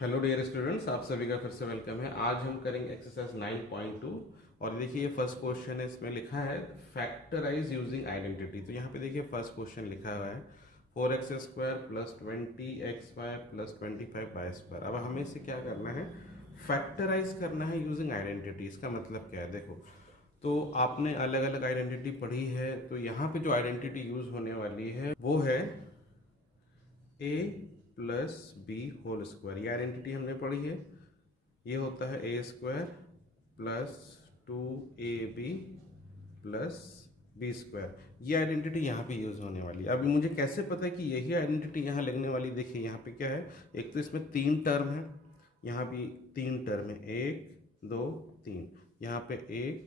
Hello dear students, आप सभी का फिर से वेलकम है। आज हम करेंगे एक्सरसाइज 9.2 और देखिए ये फर्स्ट क्वेश्चन है। इसमें लिखा है फैक्टराइज यूजिंग आइडेंटिटी। तो यहाँ पे देखिए फर्स्ट क्वेश्चन लिखा हुआ है 4x² plus 20xy plus 25y²। अब हमें इसे क्या करना है, फैक्टराइज करना है यूजिंग आइडेंटिटी। इसका मतलब क्या है, देखो तो आपने अलग अलग आइडेंटिटी पढ़ी है, तो यहाँ पे जो आइडेंटिटी यूज होने वाली है वो है a plus b whole square. ये आइडेंटिटी हमने पढ़ी है। ये होता है a square plus 2ab plus b square. ये आइडेंटिटी यहाँ पे यूज होने वाली है। अभी मुझे कैसे पता है कि यही आइडेंटिटी यहाँ लगने वाली? देखिए यहाँ पे क्या है, एक तो इसमें 3 टर्म है, यहाँ भी 3 टर्म है, 1 2 3। यहाँ पे 1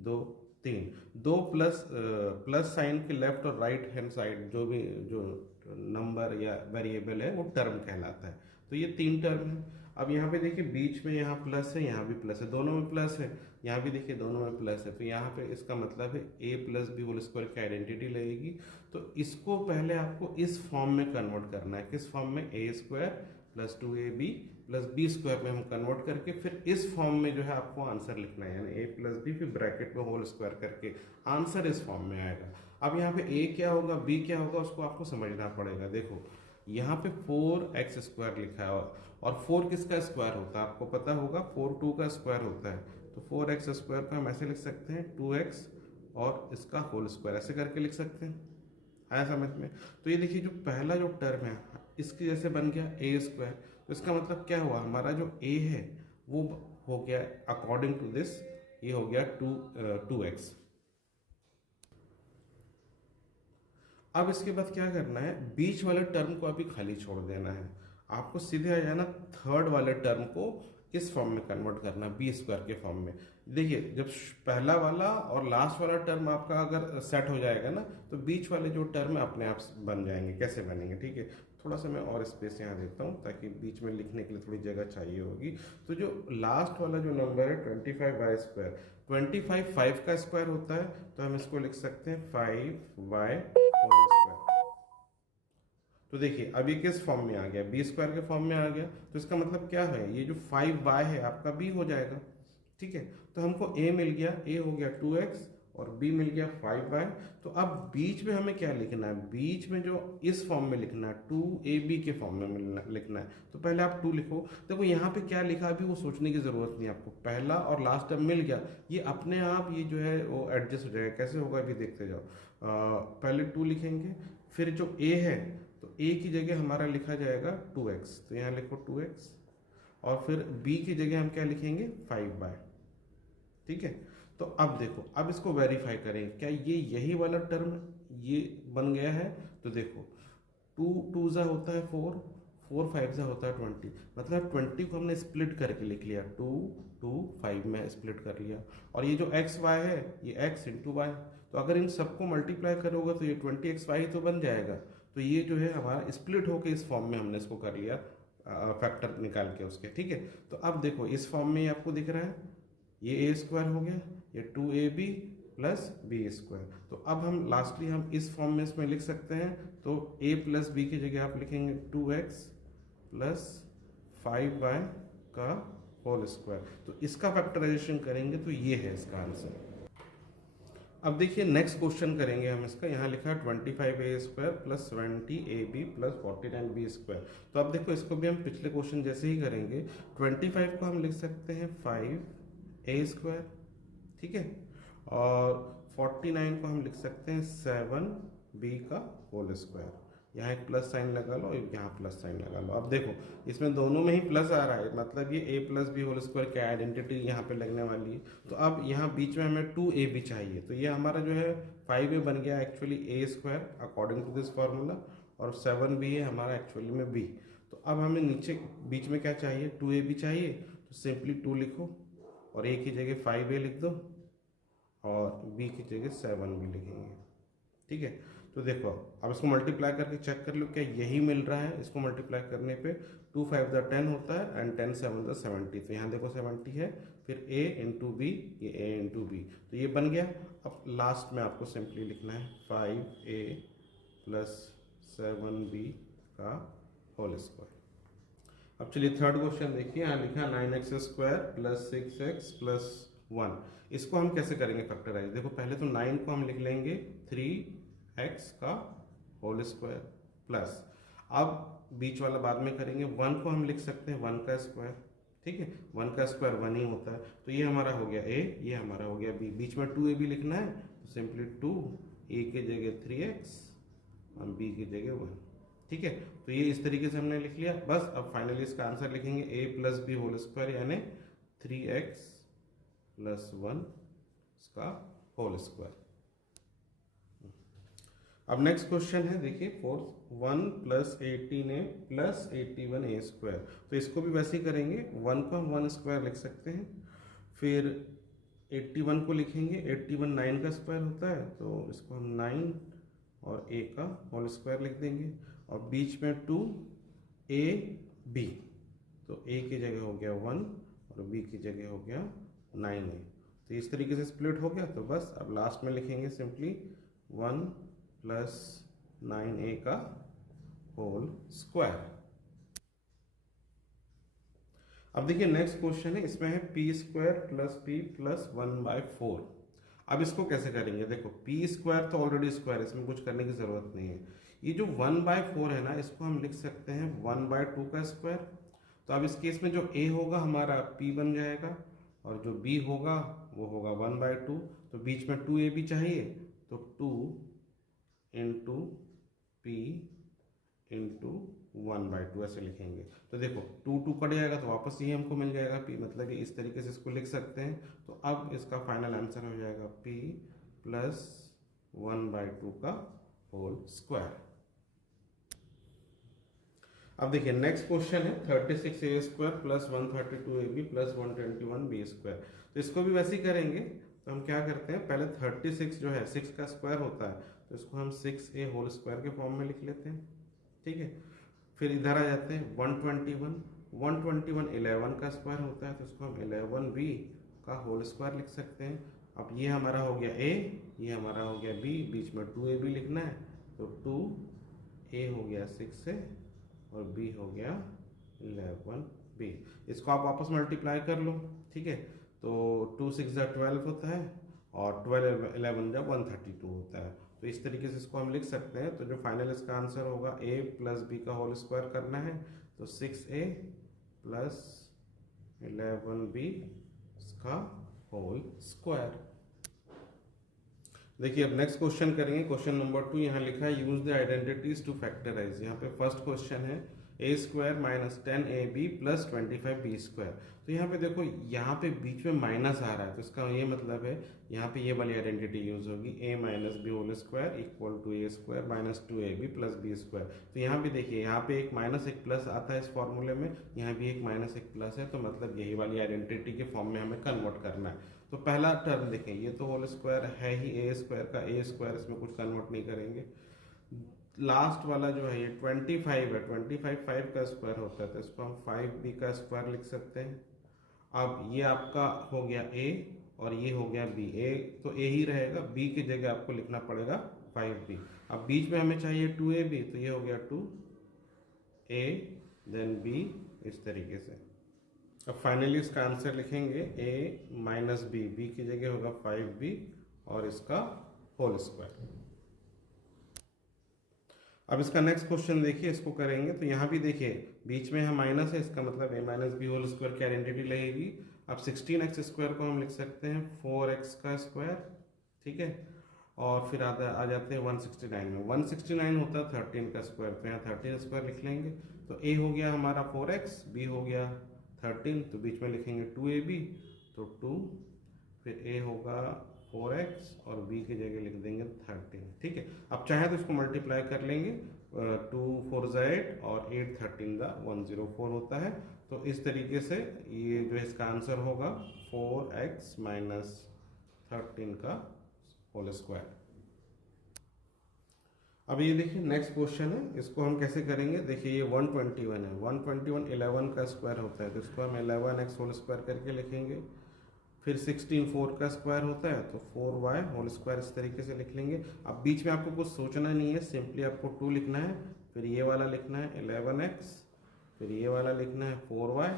2 3, दो प्लस साइन के लेफ्ट और राइट हैंड साइड जो भी जो नंबर या वेरिएबल है वो टर्म कहलाता है। तो ये 3 टर्म है। अब यहाँ पे देखिए बीच में यहाँ प्लस है, यहाँ भी प्लस है, दोनों में प्लस है, यहाँ भी देखिए दोनों में प्लस है। तो यहाँ पे इसका मतलब है a plus b whole square की आइडेंटिटी लगेगी। तो इसको पहले आपको इस फॉर्म में कन्वर्ट करना है। किस फॉर्म में? A square plus 2ab plus b square में हम कन्वर्ट करके फिर इस फॉर्म में जो है आपको आंसर लिखना है, यानी ए प्लस बी फिर ब्रैकेट में होल स्क्वायर करके आंसर इस फॉर्म में आएगा। अब यहाँ पे ए क्या होगा, बी क्या होगा, उसको आपको समझना पड़ेगा। देखो यहाँ पे 4x² लिखा है और 4 किसका स्क्वायर होता है आपको पता होगा, 4 2 का स्क्वायर होता है। तो 4x² को हम ऐसे लिख सकते हैं 2x और इसका होल स्क्वायर ऐसे करके लिख सकते हैं। आया समझ में? तो ये देखिए जो पहला जो टर्म है इसके जैसे बन गया ए स्क्वायर। तो इसका मतलब क्या हुआ, हमारा जो ए है वो हो गया अकॉर्डिंग टू दिस, ये हो गया 2x। अब इसके बाद क्या करना है, बीच वाले टर्म को अभी खाली छोड़ देना है। आपको सीधे आ जाना थर्ड वाले टर्म को इस फॉर्म में कन्वर्ट करना, बी स्क्वायर के फॉर्म में। देखिए जब पहला वाला और लास्ट वाला टर्म आपका अगर सेट हो जाएगा ना, तो बीच वाले जो टर्म है अपने आप बन जाएंगे। कैसे बनेंगे? ठीक है, थोड़ा सा मैं और स्पेस यहाँ देता हूँ ताकि बीच में लिखने के लिए थोड़ी जगह चाहिए होगी। तो जो लास्ट वाला जो नंबर है 25y², 25 5 का स्क्वायर होता है, तो हम इसको लिख सकते हैं 5y होल स्क्वायर। तो देखिए अब ये किस फॉर्म में आ गया, बी स्क्वायर के फॉर्म में आ गया। तो इसका मतलब क्या है, ये जो 5y है आपका बी हो जाएगा। ठीक है, तो हमको a मिल गया, a हो गया 2x और b मिल गया 5y। तो अब बीच में हमें क्या लिखना है, बीच में जो इस फॉर्म में लिखना है 2ab के फॉर्म में लिखना है। तो पहले आप 2 लिखो। देखो यहाँ पे क्या लिखा अभी वो सोचने की जरूरत नहीं आपको, पहला और लास्ट टर्म मिल गया, ये अपने आप ये जो है वो एडजस्ट हो जाएगा। कैसे होगा अभी देखते जाओ। पहले 2 लिखेंगे, फिर जो a है तो a की जगह हमारा लिखा जाएगा 2x, तो यहाँ लिखो 2x और फिर b की जगह हम क्या लिखेंगे 5y। ठीक है, तो अब देखो अब इसको वेरीफाई करें, क्या ये यही वाला टर्म ये बन गया है? तो देखो 2 2 जा होता है 4, 4 5 जा होता है 20, मतलब 20 को हमने स्प्लिट करके लिख लिया, 2 2 5 में स्प्लिट कर लिया। और ये जो एक्स वाई है ये x इंटू वाई, तो अगर इन सबको मल्टीप्लाई करोगे तो ये 20xy तो बन जाएगा। तो ये जो है हमारा स्प्लिट होके इस फॉर्म में हमने इसको कर लिया, फैक्टर निकाल के उसके। ठीक है, तो अब देखो इस फॉर्म में आपको दिख रहा है ये ए स्क्वायर हो गया, ये 2ab प्लस बी स्क्वायर। तो अब हम लास्टली हम इस फॉर्म में इसमें लिख सकते हैं। तो a प्लस बी की जगह आप लिखेंगे 2x प्लस 5y का होल स्क्वायर। तो इसका फैक्टराइजेशन करेंगे तो ये है इसका आंसर। अब देखिए नेक्स्ट क्वेश्चन करेंगे हम इसका। यहाँ लिखा है 25a² plus 20ab plus 49b²। तो अब देखो इसको भी हम पिछले क्वेश्चन जैसे ही करेंगे। 25 को हम लिख सकते हैं 5a², ठीक है, और 49 को हम लिख सकते हैं 7b का होल स्क्वायर। यहाँ एक प्लस साइन लगा लो, यहाँ प्लस साइन लगा लो। अब देखो इसमें दोनों में ही प्लस आ रहा है, मतलब ये a plus b whole square की आइडेंटिटी यहाँ पे लगने वाली है। तो अब यहाँ बीच में हमें 2ab चाहिए, तो ये हमारा जो है 5a बन गया actually a² according to this formula, और 7b है हमारा एक्चुअली में b। तो अब हमें नीचे बीच में क्या चाहिए, 2ab चाहिए, तो सिंपली 2 लिखो और a की जगह 5a लिख दो और b की जगह 7b लिखेंगे। ठीक है, तो देखो अब इसको मल्टीप्लाई करके चेक कर लो क्या यही मिल रहा है। इसको मल्टीप्लाई करने पे 2 5 10 होता है एंड 10 7 70। तो यहाँ देखो 70 है, फिर a इंटू बी, ये a इंटू बी, तो ये बन गया। अब लास्ट में आपको सिंपली लिखना है 5a प्लस 7b का होल स्क्वायर। अब चलिए थर्ड क्वेश्चन देखिए, यहाँ लिखा 9x² प्लस 6x प्लस 1। इसको हम कैसे करेंगे फैक्टराइज? देखो पहले तो 9 को हम लिख लेंगे 3x का होल स्क्वायर प्लस, अब बीच वाला बाद में करेंगे, 1 को हम लिख सकते हैं 1 का स्क्वायर, ठीक है, 1 का स्क्वायर 1 ही होता है, तो ये हमारा हो गया a, ये हमारा हो गया b। बीच में 2a भी लिखना है तो सिंपली 2, a की जगह 3x और b की जगह 1, ठीक है। तो ये इस तरीके से हमने लिख लिया। बस अब फाइनली इसका आंसर लिखेंगे a plus b whole square यानी 3x प्लस 1 इसका होल स्क्वायर। अब नेक्स्ट क्वेश्चन है देखिए fourth, 1 plus 18a plus 81a²। तो इसको भी वैसे ही करेंगे, 1 को हम 1 स्क्वायर लिख सकते हैं, फिर 81 को लिखेंगे, 81 9 का स्क्वायर होता है तो इसको हम 9 और a का होल स्क्वायर लिख देंगे, और बीच में 2ab, तो a की जगह हो गया 1 और b की जगह हो गया 9a। तो इस तरीके से स्प्लिट हो गया। तो बस अब लास्ट में लिखेंगे सिंपली 1 प्लस 9a का होल स्क्वायर। अब देखिए नेक्स्ट क्वेश्चन है, इसमें है p² प्लस p प्लस 1/4। अब इसको कैसे करेंगे? देखो p² तो ऑलरेडी स्क्वायर है, इसमें कुछ करने की जरूरत नहीं है। ये जो 1/4 है ना, इसको हम लिख सकते हैं 1/2 का स्क्वायर। तो अब इस केस में जो a होगा हमारा p बन जाएगा, और जो b होगा वो होगा 1/2। तो बीच में 2ab चाहिए, तो 2 इंटू p इंटू 1/2 ऐसे लिखेंगे। तो देखो 2 कट जाएगा तो वापस ये हमको मिल जाएगा p, मतलब ये इस तरीके से इसको लिख सकते हैं। तो अब इसका फाइनल आंसर हो जाएगा p प्लस 1/2 का होल स्क्वायर। अब देखिए नेक्स्ट क्वेश्चन है 36a² plus 132ab plus 121b²। तो इसको भी वैसे ही करेंगे। तो हम क्या करते हैं, पहले 36 जो है 6 का स्क्वायर होता है, तो इसको हम 6a होल स्क्वायर के फॉर्म में लिख लेते हैं, ठीक है। फिर इधर आ जाते हैं 121 11 का स्क्वायर होता है, तो इसको हम 11b का होल स्क्वायर लिख सकते हैं। अब ये हमारा हो गया a, ये हमारा हो गया b, बीच में 2ab लिखना है, तो 2a हो गया 6a और b हो गया 11b। इसको आप वापस मल्टीप्लाई कर लो, ठीक है। तो 2 6 12 होता है, और 12 11 जब 132 होता है। तो इस तरीके से इसको हम लिख सकते हैं। तो जो फाइनल इसका आंसर होगा a प्लस b का होल स्क्वायर करना है, तो 6a प्लस 11b इसका होल स्क्वायर। देखिए अब नेक्स्ट क्वेश्चन करेंगे, क्वेश्चन नंबर 2। यहाँ लिखा है use the identities to factorize. यहाँ पे फर्स्ट क्वेश्चन है a² minus 10ab plus 25b²। तो यहाँ पे देखो, यहाँ पे बीच में माइनस आ रहा है, तो इसका ये मतलब है यहाँ पे ये वाली आइडेंटिटी यूज होगी, a minus b whole square equal to a² minus 2ab plus b²। तो यहाँ पे देखिए, यहाँ पे एक माइनस एक प्लस आता है इस फॉर्मूले में, यहाँ भी एक माइनस एक प्लस है, तो मतलब यही वाली आइडेंटिटी के फॉर्म में हमें कन्वर्ट करना है। तो पहला टर्म देखें, ये तो होल स्क्वायर है ही a² का, a², इसमें कुछ कन्वर्ट नहीं करेंगे। लास्ट वाला जो है ये 25 है, 25 5 का स्क्वायर होता है, तो इसको हम 5b का स्क्वायर लिख सकते हैं। अब ये आपका हो गया a और ये हो गया b, a तो a ही रहेगा, b की जगह आपको लिखना पड़ेगा 5b। अब बीच में हमें चाहिए 2ab, तो ये हो गया 2a देन b, इस तरीके से। अब फाइनली इसका आंसर लिखेंगे a माइनस b, b की जगह होगा 5b और इसका होल स्क्वायर। अब इसका नेक्स्ट क्वेश्चन देखिए, इसको करेंगे तो यहाँ भी देखिए बीच में यहाँ माइनस है, इसका मतलब a minus b whole square की आइडेंटिटी लगेगी। अब 16x² को हम लिख सकते हैं 4x का स्क्वायर, ठीक है। और फिर आ जाते हैं 169 में, 169 होता है 13 का स्क्वायर, तो यहाँ 13 स्क्वायर लिख लेंगे। तो a हो गया हमारा 4x, b हो गया 13, तो बीच में लिखेंगे 2ab, तो 2, फिर a होगा 4x और b की जगह लिख देंगे 13, ठीक है। अब चाहे तो इसको मल्टीप्लाई कर लेंगे, 2 4 8 और 8 13 104 होता है। तो इस तरीके से ये जो इसका आंसर होगा 4x माइनस 13 का होल स्क्वायर। अब ये देखिए नेक्स्ट क्वेश्चन है, इसको हम कैसे करेंगे? देखिए ये 121 है, 121 11 का स्क्वायर होता है, तो इसको हम 11x होल स्क्वायर करके लिखेंगे। फिर 16 4 का स्क्वायर होता है, तो 4y होल स्क्वायर इस तरीके से लिख लेंगे। अब बीच में आपको कुछ सोचना नहीं है, सिंपली आपको 2 लिखना है, फिर ये वाला लिखना है 11x फिर ये वाला लिखना है 4y,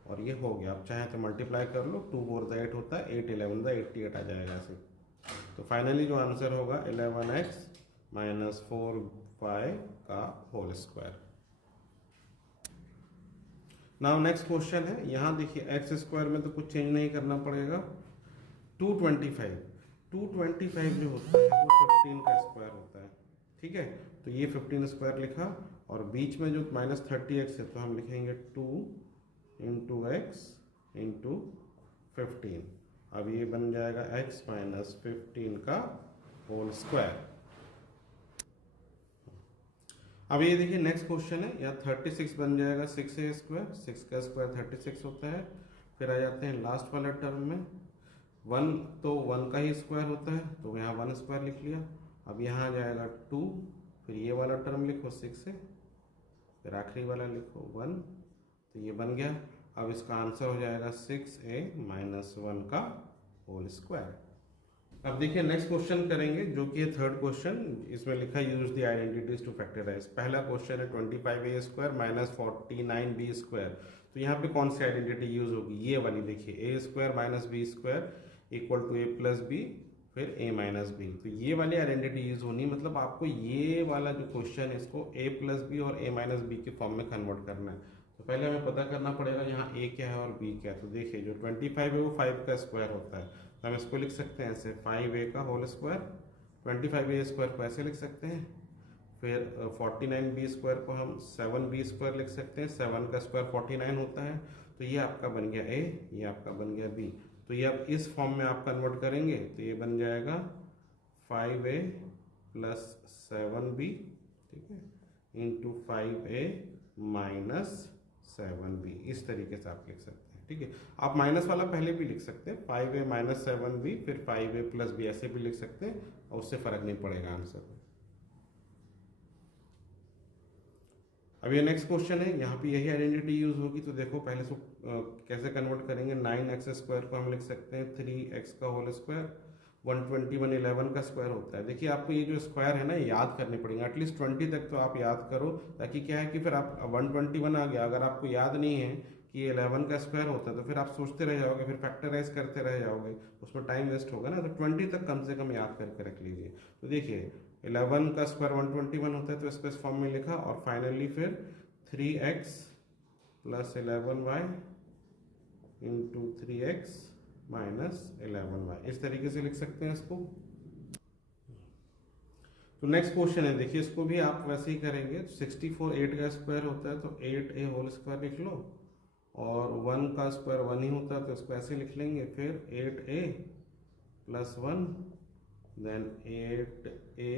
और ये हो गया। आप चाहे तो मल्टीप्लाई कर लो, 2 4 8 होता है, 8 11 88 आ जाएगा ऐसे। तो फाइनली जो आंसर होगा 11x माइनस 4y का whole square. Now next question है, यहाँ देखिए एक्स स्क्वायर में तो कुछ चेंज नहीं करना पड़ेगा। 225 जो होता है वो 15 का स्क्वायर होता है, ठीक है। तो ये 15 स्क्वायर लिखा, और बीच में जो माइनस 30x है तो हम लिखेंगे 2 इंटू एक्स इंटू 15। अब ये बन जाएगा x माइनस 15 का होल स्क्वायर। अब ये देखिए नेक्स्ट क्वेश्चन है, यहाँ 36 बन जाएगा 6a स्क्वायर, 6 का स्क्वायर 36 होता है। फिर आ जाते हैं लास्ट वाला टर्म में, 1 तो 1 का ही स्क्वायर होता है, तो यहाँ 1 स्क्वायर लिख लिया। अब यहाँ आ जाएगा 2, फिर ये वाला टर्म लिखो 6 है, फिर आखिरी वाला लिखो 1, तो ये बन गया। अब इसका आंसर हो जाएगा 6a माइनस 1 का होल स्क्वायर। अब देखिए नेक्स्ट क्वेश्चन करेंगे, जो कि है थर्ड क्वेश्चन। इसमें लिखा use the identities to factorize. पहला क्वेश्चन है 25a square minus 49b square. तो यहाँ पे कौन सी आइडेंटिटी यूज होगी, ये वाली देखिए, a square minus b square equal to a plus b, फिर a माइनस बी। तो ये वाली आइडेंटिटी यूज होनी, मतलब आपको ये वाला जो क्वेश्चन है इसको a प्लस बी और a माइनस बी के फॉर्म में कन्वर्ट करना है। तो पहले हमें पता करना पड़ेगा यहाँ a क्या है और b क्या है। तो देखिए जो 25 है वो 5 का स्क्वायर होता है, तो हम इसको लिख सकते हैं ऐसे 5a का होल स्क्वायर। 25a स्क्वायर को ऐसे लिख सकते हैं। फिर 49b स्क्वायर को हम 7b स्क्वायर लिख सकते हैं, 7 का स्क्वायर 49 होता है। तो ये आपका बन गया a, ये आपका बन गया b। तो ये अब इस फॉर्म में आप कन्वर्ट करेंगे तो ये बन जाएगा 5a प्लस 7b, ठीक है, इंटू 5a माइनस 7b। इस तरीके से आप लिख सकते हैं, ठीक है। आप माइनस वाला पहले भी लिख सकते हैं, 5a माइनस 7b, फिर 5a प्लस b, ऐसे भी लिख सकते हैं, और उससे फर्क नहीं पड़ेगा आंसर में। अब ये नेक्स्ट क्वेश्चन है, यहाँ पे यही आइडेंटिटी यूज होगी। तो देखो पहले से कैसे कन्वर्ट करेंगे, 9x स्क्वायर को हम लिख सकते हैं 3x का होल स्क्वायर। 121 11 का स्क्वायर होता है। देखिए आपको ये जो स्क्वायर है ना याद करने पड़ेंगे, एटलीस्ट 20 तक तो आप याद करो, ताकि क्या है कि फिर आप 121 आ गया, अगर आपको याद नहीं है कि 11 का स्क्वायर होता है तो फिर आप सोचते रह जाओगे, फिर फैक्टराइज करते रह जाओगे, उसमें टाइम वेस्ट होगा ना। तो 20 तक कम से कम याद करके रख लीजिए। तो देखिए 11 का स्क्वायर 121 होता है, तो इसको इस फॉर्म में लिखा, और फाइनली फिर 3x plus 11y into 3x minus 11y, इस तरीके से लिख सकते हैं इसको। तो नेक्स्ट क्वेश्चन है, देखिए इसको भी आप वैसे ही करेंगे। 64 8 का स्क्वायर होता है, तो 8a होल स्क्वायर लिख लो, और 1 का स्क्वायर 1 ही होता है, तो इसको ऐसे लिख लेंगे। फिर 8a plus 1 then 8a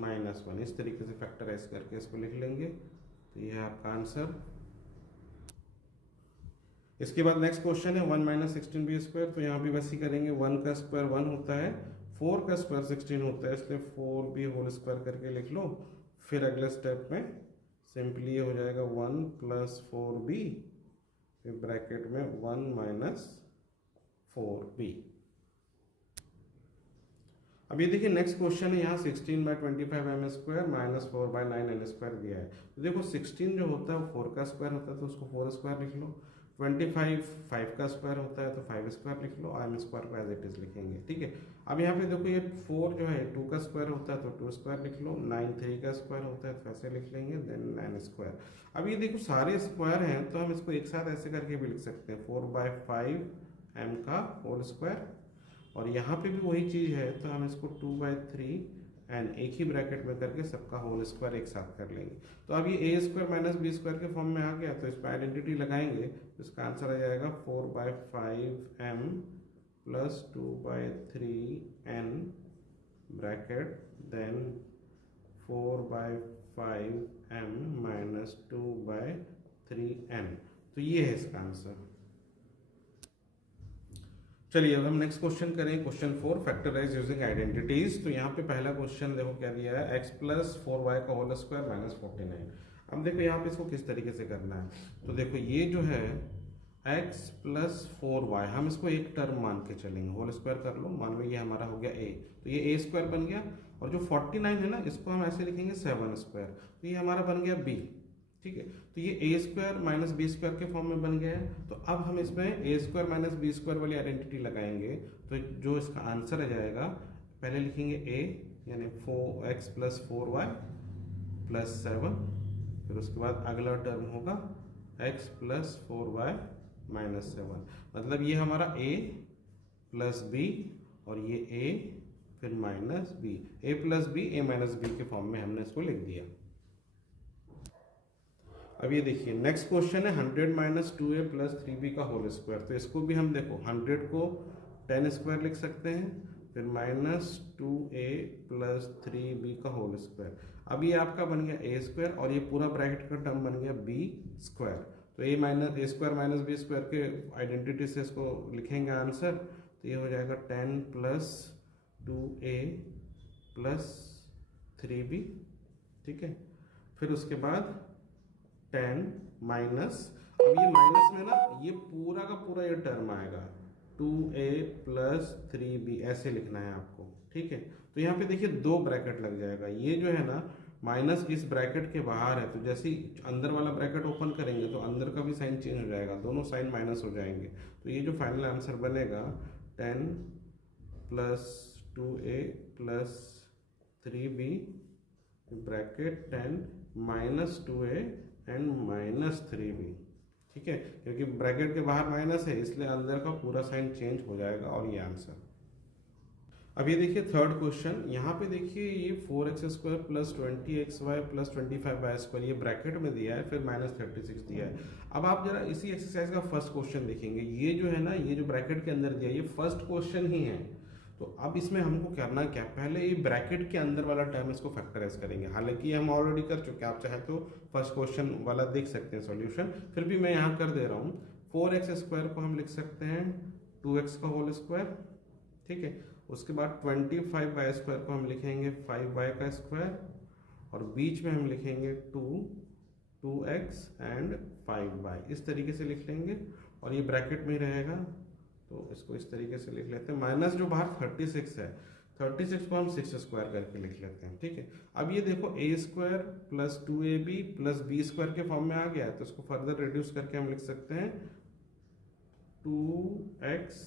minus 1, इस तरीके से फैक्टराइज करके इसको लिख लेंगे। तो यह है आपका आंसर। इसके बाद नेक्स्ट क्वेश्चन है 1 माइनस 16b स्क्वायर। तो यहाँ भी वैसे ही करेंगे, 1 का स्क्वायर 1 होता है, 4 का स्क्वायर 16 होता है, इसलिए 4b होल स्क्वायर करके लिख लो। फिर अगले स्टेप में सिंपली ये हो जाएगा 1 प्लस 4b, फिर ब्रैकेट में 1 माइनस 4b। अब ये देखिए नेक्स्ट क्वेश्चन है, यहाँ 16/25 m square minus 4/9 n square दिया है। तो देखो 16 जो होता है वो 4 का स्क्वायर होता है, तो उसको 4 स्क्वायर लिख लो। 25 5 का स्क्वायर होता है, तो 5 स्क्वायर लिख लो, m स्क्वायर को एज इट इज लिखेंगे, ठीक है। अब यहाँ पे देखो ये 4 जो है 2 का स्क्वायर होता है, तो 2 स्क्वायर लिख लो। 9 3 का स्क्वायर होता है, तो ऐसे लिख लेंगे, देन 9 स्क्वायर। अब ये देखो सारे स्क्वायर हैं, तो हम इसको एक साथ ऐसे करके भी लिख सकते हैं, 4/5 m का होल स्क्वायर। और यहाँ पे भी वही चीज़ है, तो हम इसको 2/3 एंड एक ही ब्रैकेट में करके सबका होल स्क्वायर एक साथ कर लेंगे। तो अब ये a square minus b square के फॉर्म में आ गया, तो इस पर आइडेंटिटी लगाएंगे, तो इसका आंसर आ जाएगा 4/5m plus 2/3n bracket then 4/5m minus 2/3n। तो ये है इसका आंसर। चलिए अब हम नेक्स्ट क्वेश्चन करें, क्वेश्चन 4, फैक्टराइज यूजिंग आइडेंटिटीज। तो यहाँ पे पहला क्वेश्चन देखो क्या दिया है, x प्लस 4y का होल स्क्वायर माइनस 49। अब देखो यहाँ पे इसको किस तरीके से करना है। तो देखो ये जो है x प्लस 4y, हम इसको एक टर्म मान के चलेंगे, होल स्क्वायर कर लो, मान लो ये हमारा हो गया a, तो ये a स्क्वायर बन गया। और जो 49 है ना, इसको हम ऐसे लिखेंगे 7 स्क्वायर, तो ये हमारा बन गया b, ठीक है। तो ये ए स्क्वायर माइनस बी स्क्वायर के फॉर्म में बन गया है। तो अब हम इसमें ए स्क्वायर माइनस बी स्क्वायर वाली आइडेंटिटी लगाएंगे, तो जो इसका आंसर आ जाएगा, पहले लिखेंगे ए यानी 4x प्लस 4y प्लस 7, फिर उसके बाद अगला टर्म होगा x प्लस 4y माइनस 7। मतलब ये हमारा a प्लस बी और ये a फिर minus b, a plus b a minus b के फॉर्म में हमने इसको लिख दिया। अब ये देखिए नेक्स्ट क्वेश्चन है 100 माइनस 2a प्लस 3b का होल स्क्वायर। तो इसको भी हम देखो 100 को 10 स्क्वायर लिख सकते हैं, फिर माइनस 2a प्लस 3b का होल स्क्वायर। अब ये आपका बन गया a स्क्वायर और ये पूरा ब्रैकेट का टर्म बन गया b स्क्वायर। तो a square minus b square के आइडेंटिटी से इसको लिखेंगे आंसर, तो ये हो जाएगा 10 प्लस 2a प्लस 3b, ठीक है। फिर उसके बाद 10 माइनस, अब ये माइनस में ना ये पूरा का पूरा ये टर्म आएगा 2a प्लस 3b, ऐसे लिखना है आपको, ठीक है। तो यहाँ पे देखिए 2 ब्रैकेट लग जाएगा, ये जो है ना माइनस इस ब्रैकेट के बाहर है, तो जैसे ही अंदर वाला ब्रैकेट ओपन करेंगे तो अंदर का भी साइन चेंज हो जाएगा, दोनों साइन माइनस हो जाएंगे। तो ये जो फाइनल आंसर बनेगा 10 plus 2a plus 3b bracket 10 minus 2a and minus 3b, ठीक है। क्योंकि ब्रैकेट के बाहर माइनस है इसलिए अंदर का पूरा साइन चेंज हो जाएगा और ये आंसर। अब ये देखिए थर्ड क्वेश्चन, यहाँ पे देखिए ये 4x square plus 20xy plus 25y square ये ब्रैकेट में दिया है, फिर माइनस 36 दिया है। अब आप जरा इसी एक्सरसाइज का फर्स्ट क्वेश्चन देखेंगे, ये जो है ना ये जो ब्रैकेट के अंदर दिया है ये फर्स्ट क्वेश्चन ही है। तो अब इसमें हमको करना क्या, पहले ये ब्रैकेट के अंदर वाला टर्म इसको फैक्टराइज करेंगे, हालांकि हम ऑलरेडी कर चुके हैं, आप चाहे तो फर्स्ट क्वेश्चन वाला देख सकते हैं सॉल्यूशन, फिर भी मैं यहाँ कर दे रहा हूँ। 4x स्क्वायर को हम लिख सकते हैं 2x का होल स्क्वायर, ठीक है। उसके बाद 25y स्क्वायर को हम लिखेंगे 5y का स्क्वायर, और बीच में हम लिखेंगे 2x एंड 5y, इस तरीके से लिख लेंगे और ये ब्रैकेट में रहेगा। तो इसको इस तरीके से लिख लेते हैं, माइनस जो बाहर 36 है 36 को हम 6 स्क्वायर करके लिख लेते हैं, ठीक है। अब ये देखो a square plus 2ab plus b square के फॉर्म में आ गया है, तो इसको फर्दर रिड्यूस करके हम लिख सकते हैं 2x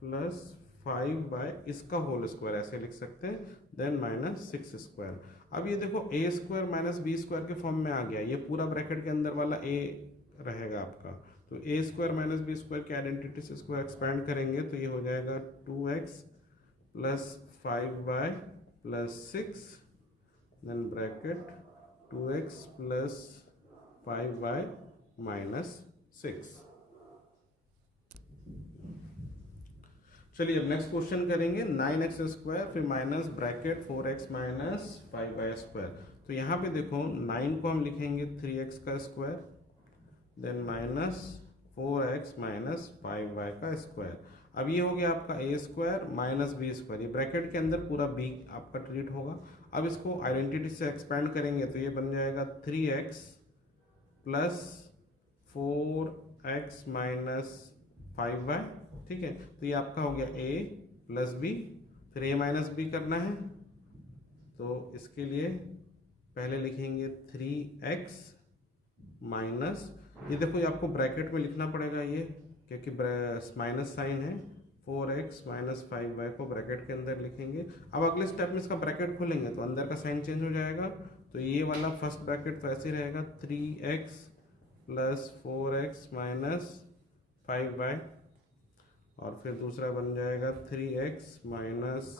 प्लस 5y इसका होल स्क्वायर, ऐसे लिख सकते हैं, देन माइनस 6 स्क्वायर। अब ये देखो a square minus b square के फॉर्म में आ गया, ये पूरा ब्रैकेट के अंदर वाला a रहेगा आपका। तो a square minus b square की आइडेंटिटी से इसको एक्सपैंड करेंगे तो ये हो जाएगा 2x plus 5y plus 6, then bracket 2x plus 5y minus 6। चलिए अब नेक्स्ट क्वेश्चन करेंगे 9x स्क्वायर फिर minus bracket 4x minus 5y square. तो यहाँ पे देखो 9 को हम लिखेंगे 3x का square, then minus 4x minus 5y का स्क्वायर। अब ये हो गया आपका a square minus b square, ये ब्रैकेट के अंदर पूरा b आपका ट्रीट होगा। अब इसको आइडेंटिटी से एक्सपैंड करेंगे तो ये बन जाएगा 3x plus 4x minus 5y, ठीक है। तो ये आपका हो गया a प्लस बी, फिर a माइनस बी करना है, तो इसके लिए पहले लिखेंगे 3x माइनस, ये देखो ये आपको ब्रैकेट में लिखना पड़ेगा ये, क्योंकि माइनस साइन है, 4x माइनस 5y को ब्रैकेट के अंदर लिखेंगे। अब अगले स्टेप में इसका ब्रैकेट खोलेंगे तो अंदर का साइन चेंज हो जाएगा, तो ये वाला फर्स्ट ब्रैकेट तो ऐसे रहेगा 3x plus 4x minus 5y, और फिर दूसरा बन जाएगा 3x minus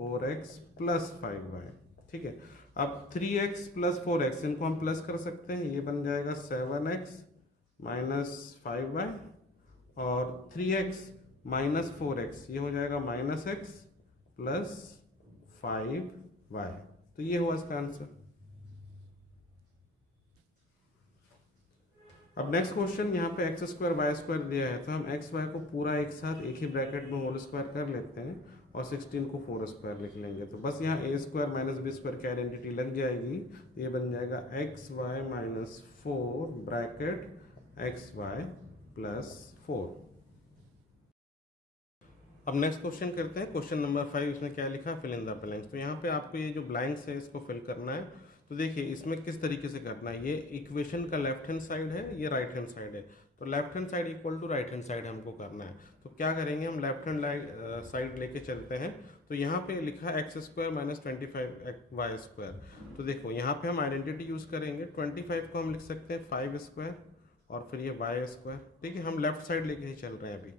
4x plus 5y, ठीक है। अब 3x प्लस 4x इनको हम प्लस कर सकते हैं, ये बन जाएगा 7x माइनस 5y, और 3x माइनस 4x ये हो जाएगा माइनस x प्लस 5y। तो ये हुआ इसका आंसर। अब नेक्स्ट क्वेश्चन, यहाँ पे एक्स स्क्वायर वाई स्क्वायर दिया है, तो हम एक्स वाई को पूरा एक साथ एक ही ब्रैकेट में होल स्क्वायर कर लेते हैं और 16 को 4 स्क्वायर लिख लेंगे। तो बस यहाँ a square minus b square की आइडेंटिटी लग जाएगी, तो ये बन जाएगा x y minus 4 bracket x y plus 4। अब नेक्स्ट क्वेश्चन करते हैं, क्वेश्चन नंबर 5। इसमें क्या लिखा, फिल इन द ब्लैंक्स। तो यहाँ पे आपको ये जो ब्लैंक्स है इसको फिल करना है। तो देखिए इसमें किस तरीके से करना है, ये इक्वेशन का लेफ्ट हैंड साइड है, ये राइट हैंड साइड है, तो left hand side equal to right hand side हमको करना है। तो क्या करेंगे, हम लेफ्ट हैंड साइड लेके चलते हैं। तो यहाँ पे लिखा है एक्स स्क्वायर माइनस 25y²। तो देखो यहाँ पे हम आइडेंटिटी यूज करेंगे, 25 को हम लिख सकते हैं 5² और फिर ये y²। ठीक है, हम लेफ्ट साइड लेके ही चल रहे हैं अभी।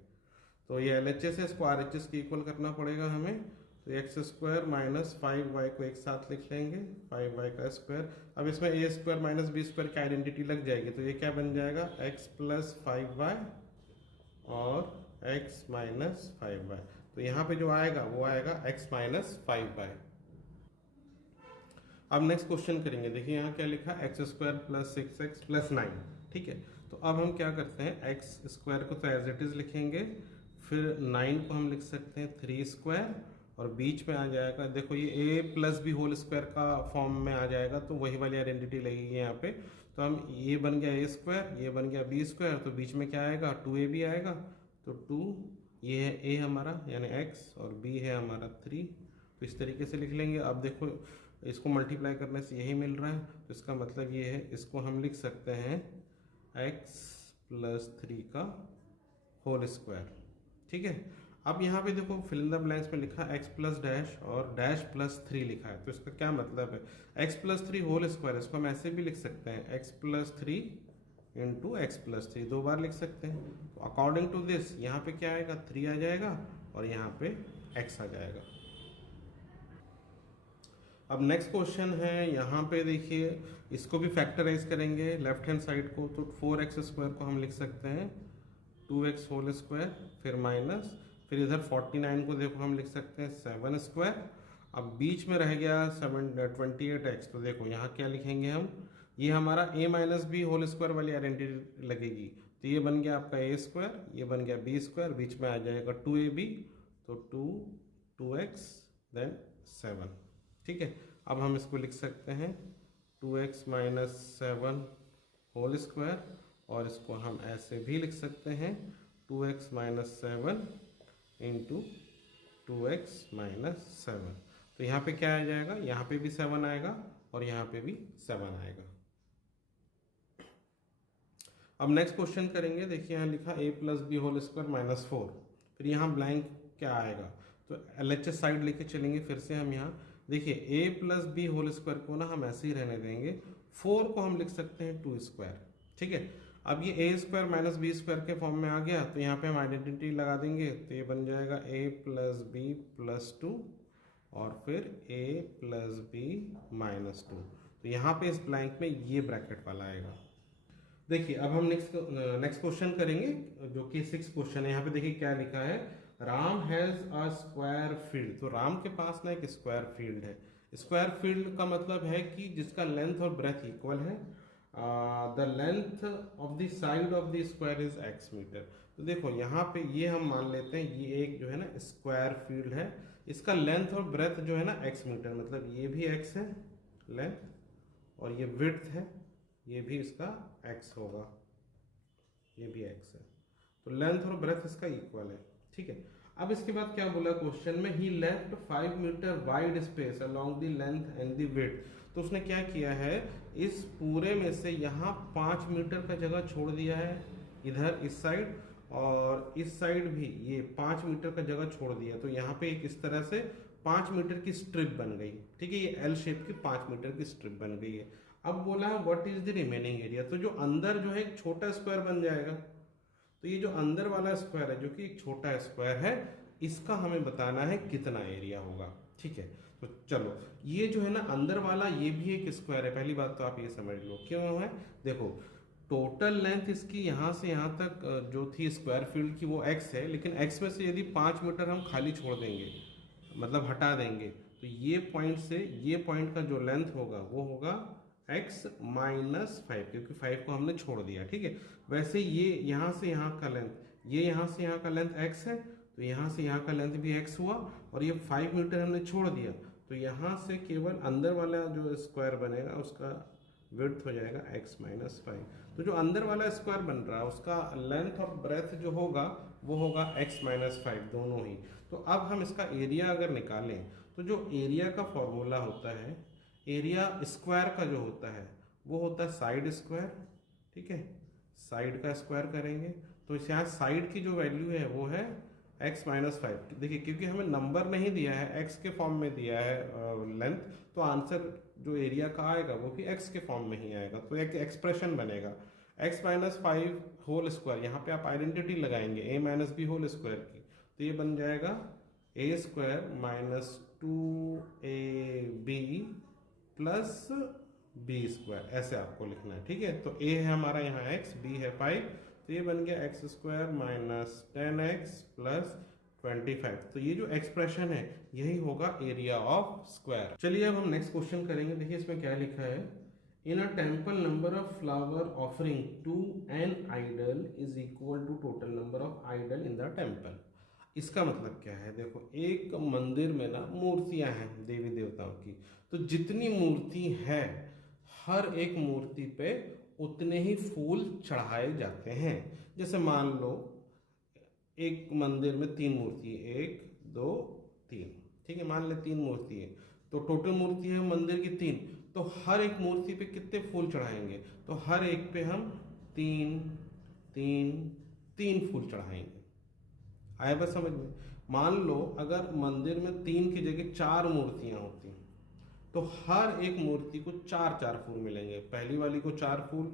तो ये LHS है, इसको RHS की इक्वल करना पड़ेगा हमें। तो x² माइनस 5y को एक साथ लिख लेंगे, 5y का स्क्वायर। अब इसमें a² माइनस b² की आइडेंटिटी लग जाएगी, तो ये क्या बन जाएगा, x प्लस 5y और x माइनस 5y। तो यहाँ पे जो आएगा वो आएगा x माइनस 5y। अब नेक्स्ट क्वेश्चन करेंगे, देखिए यहाँ क्या लिखा, x² प्लस 6x प्लस 9। ठीक है, तो अब हम क्या करते हैं, x² को तो एज इट इज लिखेंगे, फिर 9 को हम लिख सकते हैं 3² और बीच में आ जाएगा, देखो ये a plus b whole square का फॉर्म में आ जाएगा, तो वही वाली आइडेंटिटी लगेगी यहाँ पे। तो हम ये बन गया a², ये बन गया b², तो बीच में क्या आएगा, 2ab आएगा। तो 2 ये है a हमारा यानी x और b है हमारा 3। तो इस तरीके से लिख लेंगे। अब देखो इसको मल्टीप्लाई करने से यही मिल रहा है, तो इसका मतलब ये है, इसको हम लिख सकते हैं x प्लस 3 का होल स्क्वायर। ठीक है, अब यहाँ पे देखो फिल इन द ब्लैंक्स में लिखा x प्लस डैश और डैश प्लस 3 लिखा है। तो इसका क्या मतलब है, x प्लस 3 होल स्क्वायर, इसको हम ऐसे भी लिख सकते हैं x plus 3 into x plus 3, 2 बार लिख सकते हैं। तो अकॉर्डिंग टू दिस यहाँ पे क्या आएगा, 3 आ जाएगा और यहाँ पे x आ जाएगा। अब नेक्स्ट क्वेश्चन है, यहाँ पे देखिए इसको भी फैक्टराइज करेंगे लेफ्ट हैंड साइड को। तो 4x² को हम लिख सकते हैं 2x होल स्क्वायर, फिर माइनस, फिर इधर 49 को देखो हम लिख सकते हैं 7²। अब बीच में रह गया 28x, तो देखो यहाँ क्या लिखेंगे हम, ये हमारा a minus b whole square वाली आइडेंटिटी लगेगी। तो ये बन गया आपका a², ये बन गया b², बीच में आ जाएगा 2ab, तो 2x देन 7। ठीक है, अब हम इसको लिख सकते हैं 2x माइनस 7 होल स्क्वायर, और इसको हम ऐसे भी लिख सकते हैं 2x minus 7 into 2x minus 7। तो यहाँ पे क्या आ जाएगा, यहाँ पे भी 7 आएगा और यहाँ पे भी 7 आएगा। अब नेक्स्ट क्वेश्चन करेंगे, देखिए यहाँ लिखा a plus b whole square minus 4, फिर यहाँ ब्लैंक क्या आएगा, तो LHS साइड लेके चलेंगे फिर से हम यहाँ। देखिए a plus b whole square को ना हम ऐसे ही रहने देंगे, 4 को हम लिख सकते हैं 2²। ठीक है, अब ये a² माइनस b² के फॉर्म में आ गया, तो यहाँ पे हम आइडेंटिटी लगा देंगे, तो ये बन जाएगा a प्लस बी प्लस 2 और फिर a प्लस बी माइनस 2। तो यहाँ पे इस ब्लैंक में ये ब्रैकेट वाला आएगा। देखिए अब हम नेक्स्ट क्वेश्चन करेंगे जो कि 6 क्वेश्चन है। यहाँ पे देखिए क्या लिखा है, Ram has a square field. तो राम के पास ना एक स्क्वायर फील्ड है। स्क्वायर फील्ड का मतलब है कि जिसका लेंथ और ब्रेथ इक्वल है। The length of the side of the square is x metre. तो देखो यहाँ पे ये हम मान लेते हैं ये एक जो है ना स्क्वायर फील्ड है, इसका लेंथ और ब्रेथ जो है ना x मीटर, मतलब ये भी x है लेंथ और ये विड्थ है, ये भी इसका x होगा, ये भी x है। तो लेंथ और ब्रेथ इसका इक्वल है। ठीक है, अब इसके बाद क्या बोला क्वेश्चन में, he left 5 metre wide space along the length and the width. तो उसने क्या किया है, इस पूरे में से यहाँ 5 मीटर का जगह छोड़ दिया है इधर इस साइड, और इस साइड भी ये 5 मीटर का जगह छोड़ दिया। तो यहाँ पे एक इस तरह से 5 मीटर की स्ट्रिप बन गई। ठीक है, ये एल शेप की 5 मीटर की स्ट्रिप बन गई है। अब बोला है what is the remaining area. तो जो अंदर जो है एक छोटा स्क्वायर बन जाएगा। तो ये जो अंदर वाला स्क्वायर है जो कि एक छोटा स्क्वायर है, इसका हमें बताना है कितना एरिया होगा। ठीक है, तो चलो ये जो है ना अंदर वाला ये भी एक स्क्वायर है। पहली बात तो आप ये समझ लो क्यों है। देखो टोटल लेंथ इसकी यहाँ से यहाँ तक जो थी स्क्वायर फील्ड की वो x है, लेकिन x में से यदि 5 मीटर हम खाली छोड़ देंगे, मतलब हटा देंगे, तो ये पॉइंट से ये पॉइंट का जो लेंथ होगा वो होगा x माइनस 5, क्योंकि 5 को हमने छोड़ दिया। ठीक है, वैसे ये यहाँ से यहाँ का लेंथ, ये यहाँ से यहाँ का लेंथ x है, तो यहाँ से यहाँ का लेंथ भी x हुआ, और ये 5 मीटर हमने छोड़ दिया, तो यहाँ से केवल अंदर वाला जो स्क्वायर बनेगा उसका विड्थ हो जाएगा x माइनस 5। तो जो अंदर वाला स्क्वायर बन रहा है उसका लेंथ और ब्रेथ जो होगा वो होगा x माइनस 5 दोनों ही। तो अब हम इसका एरिया अगर निकालें तो जो एरिया का फॉर्मूला होता है, एरिया स्क्वायर का जो होता है वो होता है साइड स्क्वायर, ठीक है, साइड का स्क्वायर करेंगे तो यहाँ साइड की जो वैल्यू है वो है x माइनस 5। देखिए क्योंकि हमें नंबर नहीं दिया है, x के फॉर्म में दिया है लेंथ, तो आंसर जो एरिया का आएगा वो भी x के फॉर्म में ही आएगा, तो एक एक्सप्रेशन बनेगा x माइनस 5 होल स्क्वायर। यहाँ पे आप आइडेंटिटी लगाएंगे a minus b whole square की, तो ये बन जाएगा a square minus 2ab plus b square, ऐसे आपको लिखना है, ठीक है। तो a है हमारा यहाँ x, b है 5, तो ये बन गया x square minus 10x plus 25। तो ये जो एक्सप्रेशन है यही होगा एरिया ऑफ स्क्वायर। चलिए अब हम नेक्स्ट क्वेश्चन करेंगे। देखिए इसमें क्या लिखा है, in a temple number of flower offering to an idol is equal to total number of idol in the temple. इसका मतलब क्या है, देखो एक मंदिर में ना मूर्तियां हैं देवी देवताओं की, तो जितनी मूर्ति है हर एक मूर्ति पे उतने ही फूल चढ़ाए जाते हैं। जैसे मान लो एक मंदिर में 3 मूर्ति है, 1 2 3, ठीक है, मान ले 3 मूर्ति है, तो टोटल मूर्ति है मंदिर की 3, तो हर एक मूर्ति पे कितने फूल चढ़ाएंगे, तो हर एक पे हम 3 3 3 फूल चढ़ाएंगे। आया बस समझ में। मान लो अगर मंदिर में 3 की जगह 4 मूर्तियां होती तो हर एक मूर्ति को 4 4 फूल मिलेंगे। पहली वाली को 4 फूल,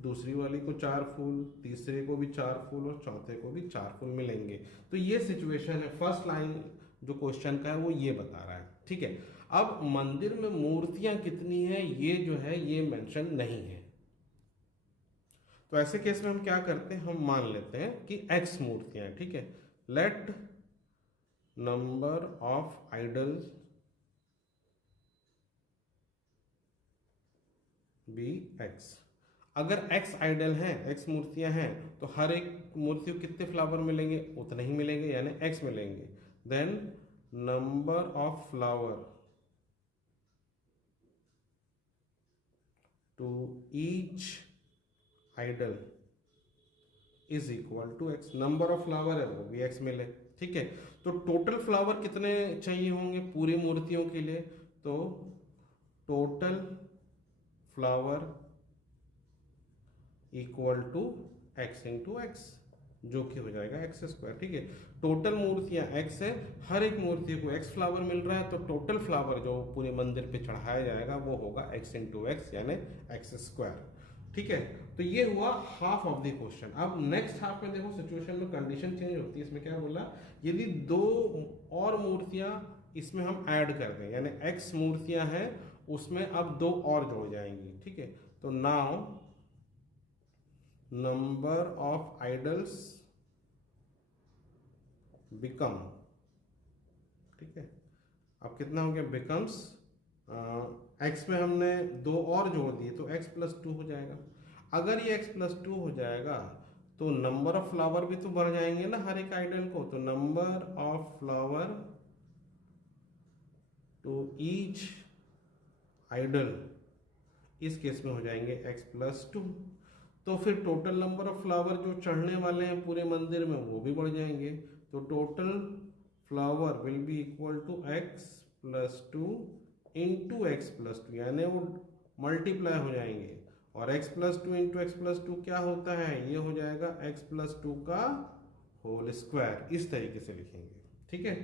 दूसरी वाली को 4 फूल, तीसरे को भी 4 फूल और चौथे को भी 4 फूल मिलेंगे। तो ये सिचुएशन है, फर्स्ट लाइन जो क्वेश्चन का है वो ये बता रहा है, ठीक है। अब मंदिर में मूर्तियां कितनी है ये जो है ये मेंशन नहीं है, तो ऐसे केस में हम क्या करते हैं, हम मान लेते हैं कि x मूर्तियां हैं, ठीक है। Let number of idols be x। अगर x आइडल है, x मूर्तियां हैं, तो हर एक मूर्ति को कितने फ्लावर मिलेंगे, उतने ही मिलेंगे, यानी x मिलेंगे। Then number of flower to each idol is equal to x। Number of flower है वो भी x मिले, ठीक है। तो टोटल फ्लावर कितने चाहिए होंगे पूरी मूर्तियों के लिए, तो total flower equal to x into x, जो कि हो जाएगा एक्स स्क्वायर, ठीक है। टोटल मूर्तियां x है, हर एक मूर्ति को x फ्लावर मिल रहा है, तो टोटल फ्लावर जो पूरे मंदिर पे चढ़ाया जाएगा वो होगा x इंटू एक्स यानी एक्स स्क्वायर, ठीक है। तो ये हुआ हाफ ऑफ द क्वेश्चन। अब नेक्स्ट हाफ में देखो सिचुएशन में कंडीशन चेंज होती है। इसमें क्या बोला, यदि 2 और मूर्तियां इसमें हम ऐड कर दें, यानी x मूर्तियां हैं उसमें अब 2 और जोड़ जाएंगी, ठीक है। तो now number of idols become, ठीक है। अब कितना हो गया, बिकम्स x में हमने 2 और जोड़ दिए तो x प्लस 2 हो जाएगा। अगर ये x प्लस 2 हो जाएगा तो नंबर ऑफ फ्लावर भी तो बढ़ जाएंगे ना हर एक आइडल को, तो number of flower to each idol इस केस में हो जाएंगे x प्लस 2। तो फिर टोटल नंबर ऑफ फ्लावर जो चढ़ने वाले हैं पूरे मंदिर में वो भी बढ़ जाएंगे, तो total flower will be equal to x plus 2 into x plus 2, यानी वो मल्टीप्लाई हो जाएंगे। और x plus 2 into x plus 2 क्या होता है, ये हो जाएगा x प्लस 2 का होल स्क्वायर। इस तरीके से लिखेंगे, ठीक है।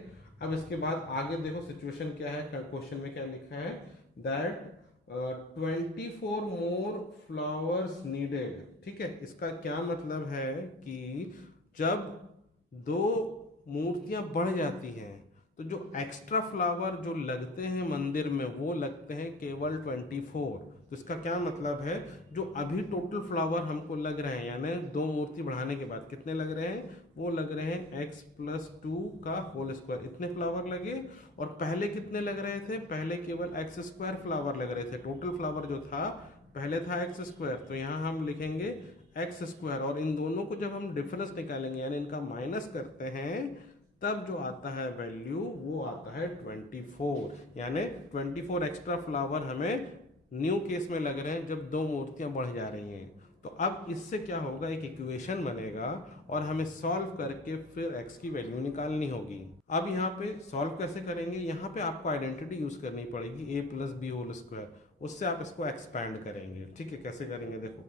अब इसके बाद आगे देखो सिचुएशन क्या है, क्वेश्चन में क्या लिखा है, दैट 24 मोर फ्लावर्स नीडेड, ठीक है। इसका क्या मतलब है कि जब 2 मूर्तियां बढ़ जाती हैं तो जो एक्स्ट्रा फ्लावर जो लगते हैं मंदिर में वो लगते हैं केवल 24। तो इसका क्या मतलब है, जो अभी टोटल फ्लावर हमको लग रहे हैं यानी 2 मूर्ति बढ़ाने के बाद कितने लग रहे हैं, वो लग रहे हैं x प्लस 2 का होल स्क्वायर, इतने फ्लावर लगे। और पहले कितने लग रहे थे, पहले केवल एक्स स्क्वायर फ्लावर लग रहे थे। टोटल फ्लावर जो था पहले था एक्स स्क्वायर, तो यहाँ हम लिखेंगे एक्स स्क्वायर, और इन दोनों को जब हम डिफरेंस निकालेंगे यानी इनका माइनस करते हैं तब जो आता है वैल्यू वो आता है 24, यानी 24 एक्स्ट्रा फ्लावर हमें न्यू केस में लग रहे हैं जब 2 मूर्तियां बढ़ जा रही हैं। तो तो अब इससे क्या होगा, एक इक्वेशन बनेगा और हमें सॉल्व करके फिर x की वैल्यू निकालनी होगी। अब यहाँ पे सॉल्व कैसे करेंगे, यहाँ पे आपको आइडेंटिटी यूज करनी पड़ेगी a plus b whole square, उससे आप इसको एक्सपैंड करेंगे। ठीक है, कैसे करेंगे देखो,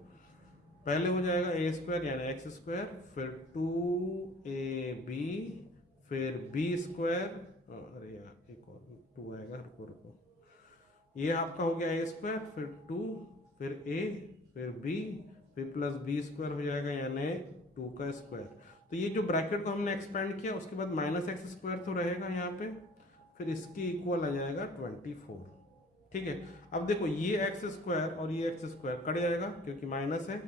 पहले हो जाएगा ए स्क्वायर यानी एक्स स्क्वायर, फिर 2ab, फिर बी स्क्वायर, अरे यार एक और 2 आएगा, रुको रुको, ये आपका हो गया ए स्क्वायर, फिर 2, फिर a, फिर b, फिर प्लस बी स्क्वायर हो जाएगा यानी 2 का स्क्वायर। तो ये जो ब्रैकेट को हमने एक्सपेंड किया उसके बाद माइनस एक्स स्क्वायर तो रहेगा यहाँ पे, फिर इसके इक्वल आ जाएगा 24। ठीक है, अब देखो ये एक्स स्क्वायर और ये एक्स स्क्वायर कट जाएगा क्योंकि माइनस है।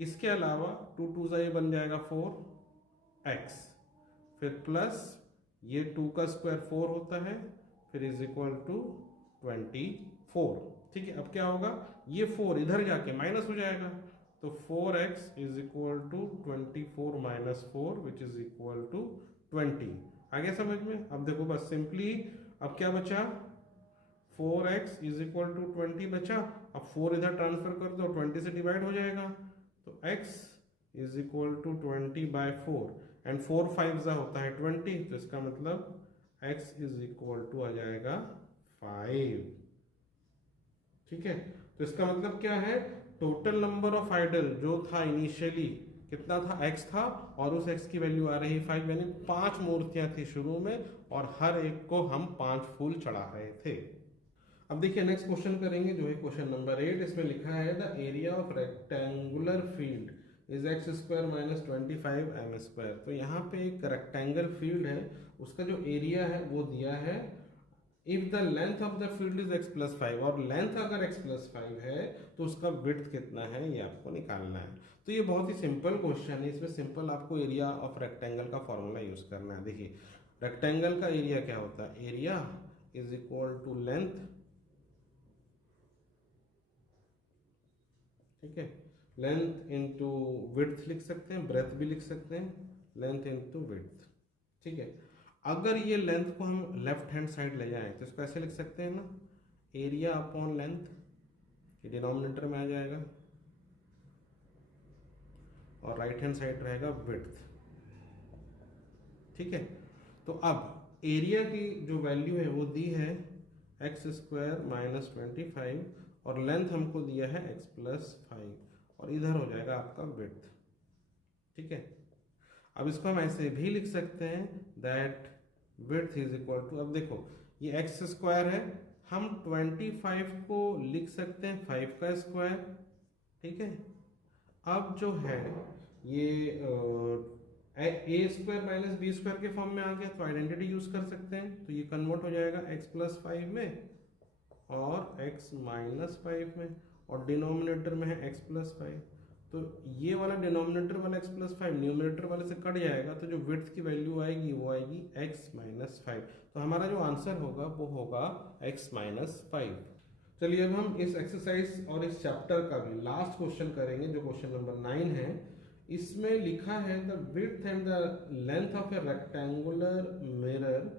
इसके अलावा 2 2 ये बन जाएगा 4x, फिर प्लस ये 2 का स्क्वायर 4 होता है, फिर इज इक्वल टू 24। ठीक है, अब क्या होगा, ये 4 इधर जाके माइनस हो जाएगा, तो 4x is equal to 24 minus 4 which is equal to 20। आगे समझ में? अब देखो बस सिंपली अब क्या बचा, 4x इज इक्वल टू 20 बचा। अब 4 इधर ट्रांसफर कर दो, 20 से डिवाइड हो जाएगा, तो x is equal to 20/4 and 4 5 होता है 20, तो इसका मतलब x इज इक्वल टू आ जाएगा 5। ठीक है, तो इसका मतलब क्या है, टोटल नंबर ऑफ आइडल जो था इनिशियली कितना था, x था, और उस x की वैल्यू आ रही 5, यानी 5 मूर्तियां थी शुरू में और हर एक को हम 5 फूल चढ़ा रहे थे। अब देखिए नेक्स्ट क्वेश्चन करेंगे जो है क्वेश्चन नंबर 8। इसमें लिखा है the area of rectangular field is x square minus 25 m square. तो यहाँ पे एक रेक्टेंगल फील्ड है, उसका जो एरिया है वो दिया है if the length of the field is x plus 5, और लेंथ अगर x प्लस 5 है तो उसका विड्थ कितना है ये आपको निकालना है। तो ये बहुत ही सिंपल क्वेश्चन है, इसमें सिंपल आपको एरिया ऑफ रेक्टेंगल का फॉर्मूला यूज करना है। देखिए रेक्टेंगल का एरिया क्या होता है, area is equal to length, ठीक है, लेंथ इंटू विड्थ लिख सकते हैं, ब्रेथ भी लिख सकते हैं, लेंथ इंटू विड्थ। ठीक है, अगर ये लेंथ को हम लेफ्ट हैंड साइड ले जाएं तो इसको ऐसे लिख सकते हैं ना, एरिया अपॉन लेंथ, ये डिनोमिनेटर में आ जाएगा, और राइट हैंड साइड रहेगा विड्थ। ठीक है, तो अब एरिया की जो वैल्यू है वो दी है एक्स स्क्वायर माइनस 25 और लेंथ हमको दिया है x प्लस 5 और इधर हो जाएगा आपका विड्थ। ठीक है, अब इसको हम ऐसे भी लिख सकते हैं that width is equal to, अब देखो ये एक्स स्क्वायर है, हम 25 को लिख सकते हैं 5 का स्क्वायर। ठीक है, अब जो है ये ए स्क्वायर माइनस बी स्क्वायर के फॉर्म में आ गया तो आइडेंटिटी यूज कर सकते हैं, तो ये कन्वर्ट हो जाएगा x प्लस 5 में और x माइनस 5 में, और डिनोमिनेटर में है x प्लस 5, तो ये वाला डिनोमिनेटर वाला x प्लस 5 न्यूमिनेटर वाले से कट जाएगा, तो जो विड्थ की वैल्यू आएगी वो आएगी x माइनस 5। तो हमारा जो आंसर होगा वो होगा x माइनस 5। चलिए अब हम इस एक्सरसाइज और इस चैप्टर का भी लास्ट क्वेश्चन करेंगे जो क्वेश्चन नंबर 9 है। इसमें लिखा है the width and the length of a rectangular mirror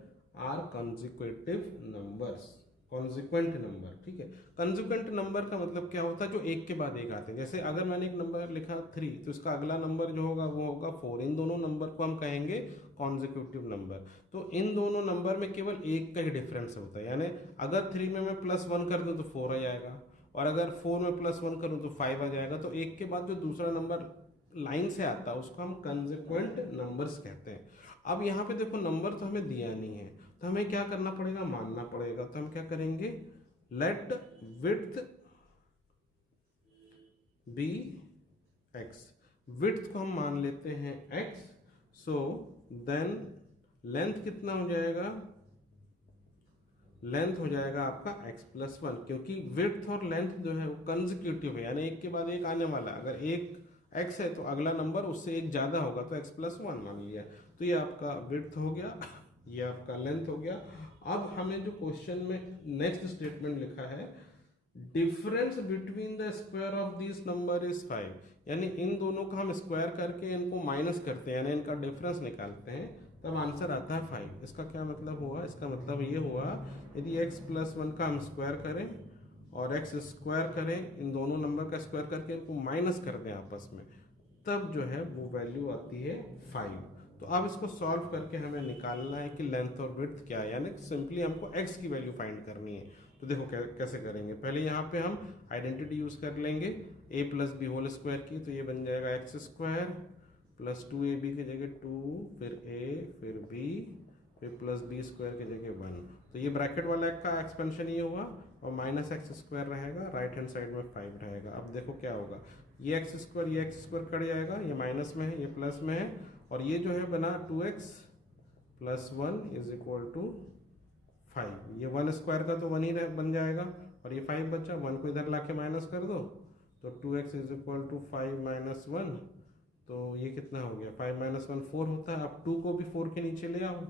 are consecutive numbers, consequent number. ठीक है, कंसिक्वेंट नंबर का मतलब क्या होता है, जो एक के बाद एक आते हैं। जैसे अगर मैंने एक नंबर लिखा 3 तो इसका अगला नंबर जो होगा वो होगा 4, इन दोनों नंबर को हम कहेंगे कॉन्सिक्यूटिव नंबर। तो इन दोनों नंबर में केवल एक का ही डिफरेंस होता है, यानी अगर 3 में मैं +1 कर दूं तो 4 आ जाएगा, और अगर 4 में +1 करूं तो 5 आ जाएगा। तो एक के बाद जो दूसरा नंबर लाइन से आता है उसको हम कंसिक्वेंट नंबर्स कहते हैं। अब यहाँ पे देखो नंबर तो हमें दिया नहीं है, तो हमें क्या करना पड़ेगा, मानना पड़ेगा। तो हम क्या करेंगे, let width be x, width को हम मान लेते हैं x, सो देन लेंथ कितना हो जाएगा, लेंथ हो जाएगा आपका x प्लस 1, क्योंकि विड्थ और लेंथ जो है वो कंसेक्यूटिव है, यानी एक के बाद एक आने वाला। अगर एक x है तो अगला नंबर उससे एक ज्यादा होगा तो x प्लस 1 मान लिया। तो ये आपका विड्थ हो गया, ये आपका लेंथ हो गया। अब हमें जो क्वेश्चन में नेक्स्ट स्टेटमेंट लिखा है, difference between the square of this number is 5, यानी इन दोनों का हम स्क्वायर करके इनको माइनस करते हैं, यानी इनका डिफरेंस निकालते हैं, तब आंसर आता है 5। इसका क्या मतलब हुआ, इसका मतलब ये हुआ यदि x प्लस 1 का हम स्क्वायर करें और एक्स स्क्वायर करें, इन दोनों नंबर का स्क्वायर करके इनको माइनस कर दें आपस में, तब जो है वो वैल्यू आती है 5। तो अब इसको सॉल्व करके हमें निकालना है कि लेंथ और विड्थ क्या है, यानी सिंपली हमको x की वैल्यू फाइंड करनी है। तो देखो कैसे करेंगे, पहले यहाँ पे हम आइडेंटिटी यूज कर लेंगे a plus b whole square की, तो ये बन जाएगा एक्स स्क्वायर प्लस 2ab की जगह 2, फिर a, फिर b, फिर प्लस बी स्क्वायर की जगह 1। तो ये ब्रैकेट वाला का एक्सपेंशन ये हुआ और माइनस एक्स स्क्वायर रहेगा, राइट हैंड साइड में 5 रहेगा। अब देखो क्या होगा, ये एक्स स्क्वायर कट जाएगा, ये माइनस में है, ये प्लस में है, और ये जो है बना 2x plus 1 is equal to 5। ये 1 स्क्वायर का तो 1 ही बन जाएगा, और ये 5 बचा, 1 को इधर लाके माइनस कर दो, तो 2x is equal to 5 minus 1, तो ये कितना हो गया, 5 माइनस 1 4 होता है। अब 2 को भी 4 के नीचे ले आओ,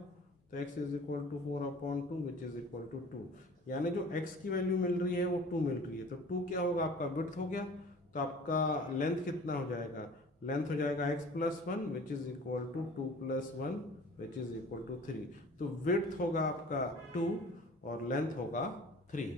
तो x is equal to 4/2 which is equal to 2, यानी जो x की वैल्यू मिल रही है वो 2 मिल रही है। तो 2 क्या होगा, आपका विड्थ हो गया, तो आपका लेंथ कितना हो जाएगा, लेंथ हो जाएगा x plus 1 which is equal to 2 plus 1 which is equal to 3। तो विड्थ होगा आपका 2 और लेंथ होगा 3।